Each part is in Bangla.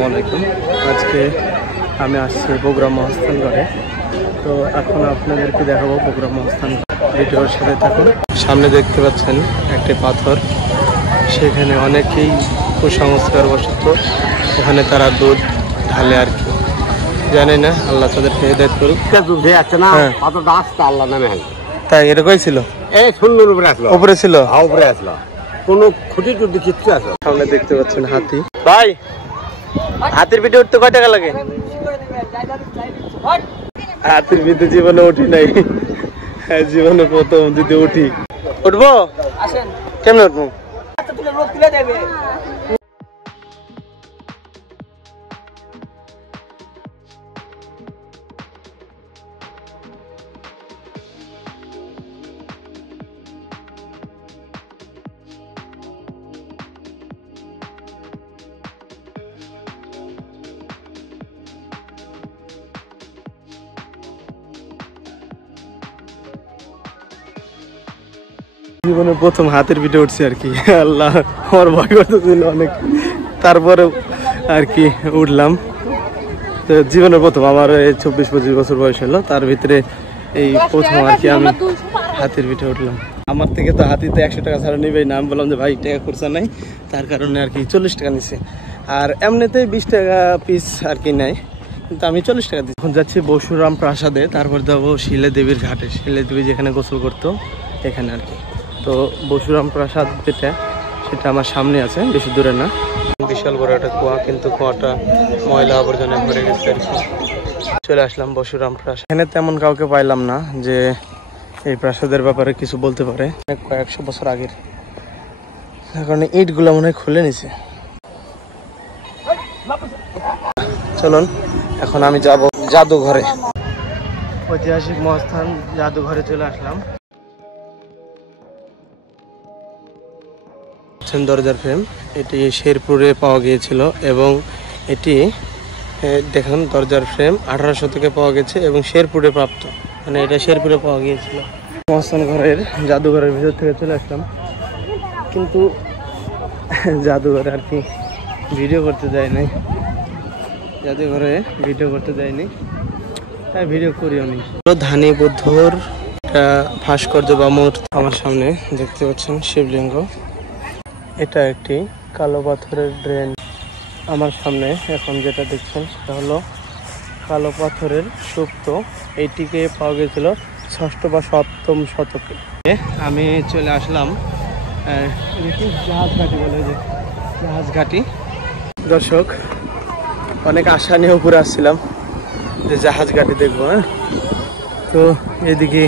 আসসালামু আলাইকুম। আজকে আমি আসছি বগুড়া মহাস্থানগড়ে। তো এখন আপনাদেরকে দেখাবো বগুড়া মহাস্থান, ভিডিওর সাথে থাকুন। সামনে দেখতে পাচ্ছেন একটি পাথর, সেখানে অনেকেই কুসংস্কার বশত এখানে তারা দুধ ঢালে আর কি, জানি না, আল্লাহ তাদেরকে হেদায়েত করুক। তাই এরকমই ছিল, উপরে ছিল, কোনো খুঁটি টুটি কিচ্ছু আছে। সামনে দেখতে পাচ্ছেন হাতি। ভাই, হাতির পিঠে উঠতে কয় টাকা লাগে? হাতির পিঠে জীবনে উঠি নাই, জীবনে প্রথম যদি উঠি। উঠবো? কেমনে উঠবো? জীবনে প্রথম হাতের পিঠে উঠছি আর কি। আল্লাহ, আমার ভয় করতেছিল অনেক, তারপরে আর কি উঠলাম। তো জীবনের প্রথম, আমার এই 24-25 বছর বয়স হলো, তার ভিতরে এই প্রথম আর কি আমি হাতের পিঠে উঠলাম। আমার থেকে তো হাতিতে 100 টাকা ছাড়া নিবেই না। আমি বললাম যে ভাই টাকা খরচা নাই, তার কারণে আর কি 40 টাকা নিছে। আর এমনিতেই 20 টাকা পিস আর কি নেয়, কিন্তু আমি 40 টাকা দিচ্ছি। এখন যাচ্ছি বসুরাম প্রাসাদে, তারপর যাবো শিলে দেবীর ঘাটে। শিলে দেবী যেখানে গোসল করতো এখানে আর কি। তো বসুরাম প্রাসাদ যেটা, সেটা আমার সামনে আছে, বেশি দূরে না। বিশাল বড় একটা কুয়া, কিন্তু কুয়াটা ময়লা আবর্জনা ভরে গেছে আর কি। চলে আসলাম বসুরাম প্রাসাদ। এখানে তেমন কাউকে পাইলাম না যে এই প্রাসাদের ব্যাপারে কিছু বলতে পারে। কয়েকশো বছর আগের, তার কারণে ইটগুলো মনে হয় খুলে নিছে। চলুন এখন আমি যাব জাদুঘরে। ঐতিহাসিক মহাস্থান জাদুঘরে চলে আসলাম। দরজার ফ্রেম, এটি শেরপুরে পাওয়া গিয়েছিল এবং এটি দেখুন দরজার ফ্রেম 1800 থেকে পাওয়া গেছে এবং শেরপুরে প্রাপ্ত, মানে এটা শেরপুরে পাওয়া গিয়েছিল। মহাস্থান ঘরের জাদুঘরের ভিতর থেকে চলে আসলাম, কিন্তু জাদুঘরে আর কি ভিডিও করতে দেয় নাই, জাদুঘরে ভিডিও করতে দেয়নি, তাই ভিডিও করিও নি। ধানী বুদ্ধর ভাস্কর্য বা মূর্তি আমার সামনে দেখতে পাচ্ছেন, শিবলিঙ্গ। এটা একটি কালো পাথরের ড্রেন আমার সামনে। এখন যেটা দেখছেন সেটা হলো কালো পাথরের সুপ্ত। এইটিকে পাওয়া গেছিল 6ম বা 7ম শতকে। আমি চলে আসলাম জাহাজ ঘাটি বলে, যে জাহাজ ঘাটি। দর্শক, অনেক আশা নিয়ে উপরে আসছিলাম যে জাহাজ ঘাটি দেখবো। হ্যাঁ, তো এদিকে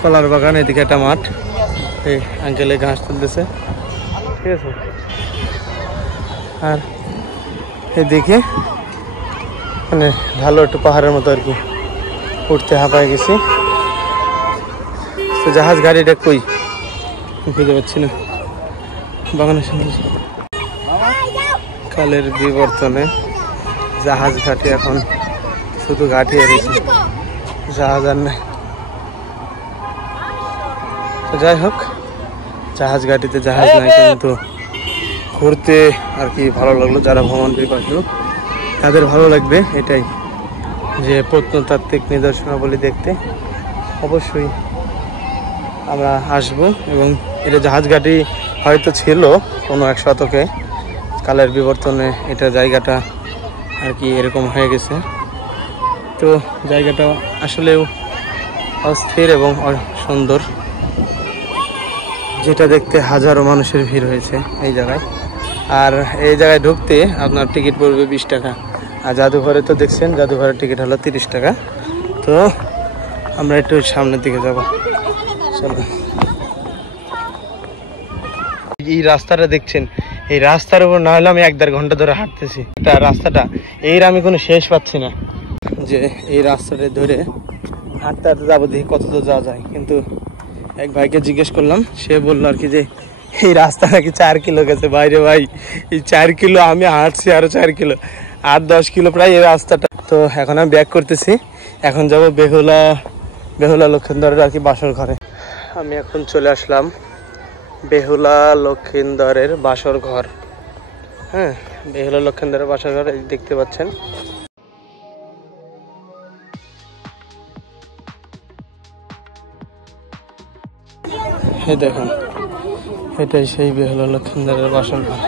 কলার বাগান, এদিকে একটা মাঠ, এই আঙ্কেলে ঘাস তুলতেছে, ঠিক আছে। আর এদিকে মানে ভালো একটু পাহাড়ের মতো আর কি, উঠতে হাঁপায় গেছি। তো জাহাজ গাড়িটা কই খুঁজে পাচ্ছি না। বাগানের সামনে কালের বিবর্তনে জাহাজ ঘাটি এখন শুধু ঘাটি এসেছে, জাহাজ আর নেই। তো যাই হোক, জাহাজ ঘাটিতে জাহাজ নাই, কিন্তু ঘুরতে আর কি ভালো লাগলো। যারা ভ্রমণ পিপাসু তাদের ভালো লাগবে এটাই, যে প্রত্নতাত্ত্বিক নিদর্শনাবলী দেখতে অবশ্যই আমরা আসব। এবং এটা জাহাজ ঘাটি হয়তো ছিল কোনো 1 শতকে, কালের বিবর্তনে এটা জায়গাটা আর কি এরকম হয়ে গেছে। তো জায়গাটা আসলেও অস্থির এবং সুন্দর, যেটা দেখতে হাজারো মানুষের ভিড় হয়েছে এই জায়গায়। আর এই জায়গায় ঢুকতে আপনার টিকিট পড়বে 20 টাকা। আর জাদুঘরে তো দেখছেন, জাদুঘরের টিকিট হলো 30 টাকা। তো আমরা একটু সামনের দিকে যাব, চলো। এই রাস্তাটা দেখছেন, এই রাস্তার উপর না হলে আমি 1-1.5 ঘন্টা ধরে হাঁটতেছি। এটা রাস্তাটা এর আমি কোনো শেষ পাচ্ছি না, যে এই রাস্তাটা ধরে হাঁটতে হাঁটতে যাবো, দেখি কত দূর যাওয়া যায়। কিন্তু এক ভাইকে জিজ্ঞেস করলাম, সে বললো আর কি যে এই রাস্তা নাকি 4 কিলো গেছে। বাইরে ভাই, এই 4 কিলো আমি হাঁটছি, আরো 4 কিলো, 8-10 কিলো প্রায় এই রাস্তাটা। তো এখন আমি ব্যাক করতেছি, এখন যাব বেহুলা লক্ষিন্দরের আর কি বাসর ঘরে। আমি এখন চলে আসলাম বেহুলা লক্ষিন্দরের বাসর ঘর। হ্যাঁ, এই হলো লক্ষণদারের বাসাঘর, এই দেখতে পাচ্ছেন। এই দেখুন, এটাই সেই বেহুলা লক্ষণদারের বাসাঘর।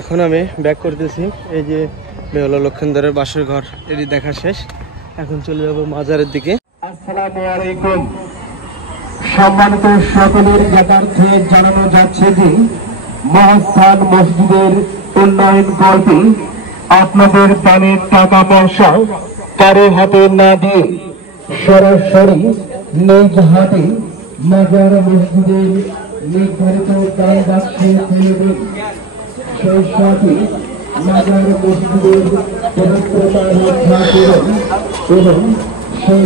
এখন আমি ব্যাক করতেছি, এই যে বেহুলা লক্ষণদারের বাসর ঘর এটি দেখা শেষ। এখন চলে যাবো মাজারের দিকে। আসসালামু আলাইকুম। সম্মানিত সকলের জ্ঞাতার্থে জানানো যাচ্ছে যে মহাস্থান মসজিদের উন্নয়ন কল্পে আপনাদের দানের টাকা পয়সা কারো হাতে না দিয়ে সরাসরি নিজ হাতে মাজার মসজিদের নির্ধারিত দান বাক্সে ফেলে দিন। সেই সাথে মাজার মসজিদের পবিত্রতা রক্ষা করুন এবং সেই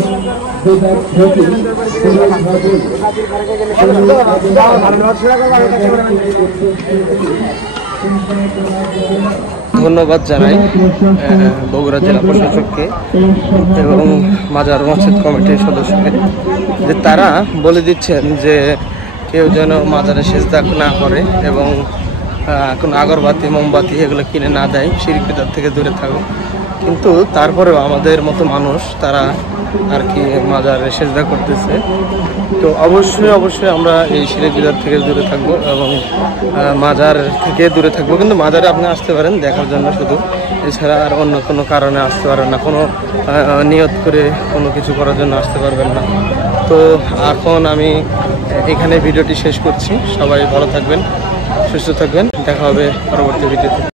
বেদাত থেকে ধন্যবাদ জানাই বগুড়া জেলা প্রশাসককে এবং মাজার মসজিদ কমিটির সদস্যকে, যে তারা বলে দিচ্ছেন যে কেউ যেন মাজারে সেজদা না করে এবং কোনো আগরবাতি মোমবাতি এগুলো কিনে না দেয়, শিরক বিদআত থেকে দূরে থাকুক। কিন্তু তারপরেও আমাদের মতো মানুষ তারা আর কি মাজারে সেজদা করতেছে। তো অবশ্যই আমরা এই শিরক বিদআত থেকে দূরে থাকবো এবং মাজার থেকে দূরে থাকবো। কিন্তু মাজারে আপনি আসতে পারেন দেখার জন্য শুধু, এছাড়া আর অন্য কোনো কারণে আসতে পারেন না, কোনো নিয়ত করে কোনো কিছু করার জন্য আসতে পারবেন না। তো এখন আমি এখানে ভিডিওটি শেষ করছি। সবাই ভালো থাকবেন, সুস্থ থাকবেন, দেখা হবে পরবর্তী ভিডিওতে।